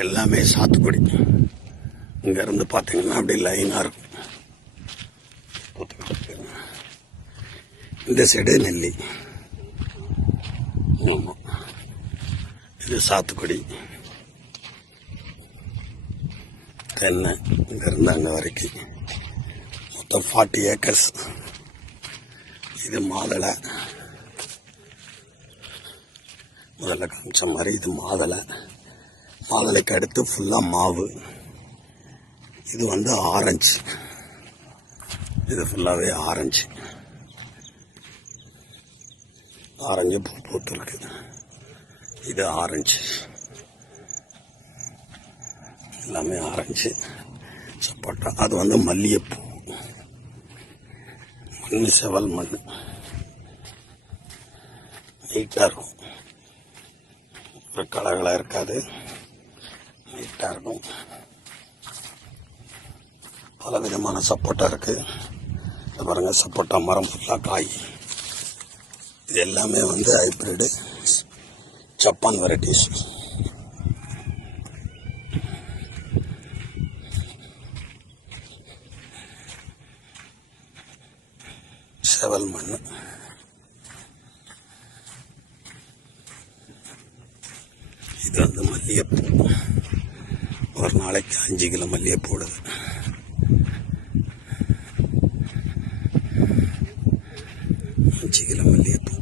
எல்லாமே சாத்துக்குடி. இங்கேருந்து பார்த்தீங்கன்னா அப்படி லைனாக இருக்கும். இந்த சைடு நெல்லி. ஆமாம் இது சாத்துக்குடி. தென்னை இங்கேருந்து அங்கே வரைக்கும். மொத்தம் ஃபார்ட்டி ஏக்கர்ஸ் இது மாதளை. முதல்ல காமிச்ச மாதிரி இது மாதளை. மாதுளைக்கு அடுத்து ஃபுல்லாக மாவு. இது வந்து ஆரஞ்சு இது ஃபுல்லாகவே ஆரஞ்சு ஆரஞ்சு பூ போட்டிருக்கு. இது ஆரஞ்சு எல்லாமே ஆரஞ்சு சப்போட்டா. அது வந்து மல்லிகைப்பூ. மண் செவல் மண். நீட்டாக இருக்கும். ஒரு கலகலாக இருக்காது. நீட்டாக இருக்கும் பல விதமான சப்போட்டா இருக்குது பாருங்க சப்போட்டா மரம் ஃபுல்லாக காய். இது எல்லாமே வந்து ஹைப்ரிடு ஜப்பான் வெரைட்டிஸ் செவல் மண் இது வந்து மல்லிகைப்பூ. ஒரு நாளைக்கு அஞ்சு கிலோ மல்லிகை போடுது அஞ்சு கிலோ மல்லிகைப்பூ.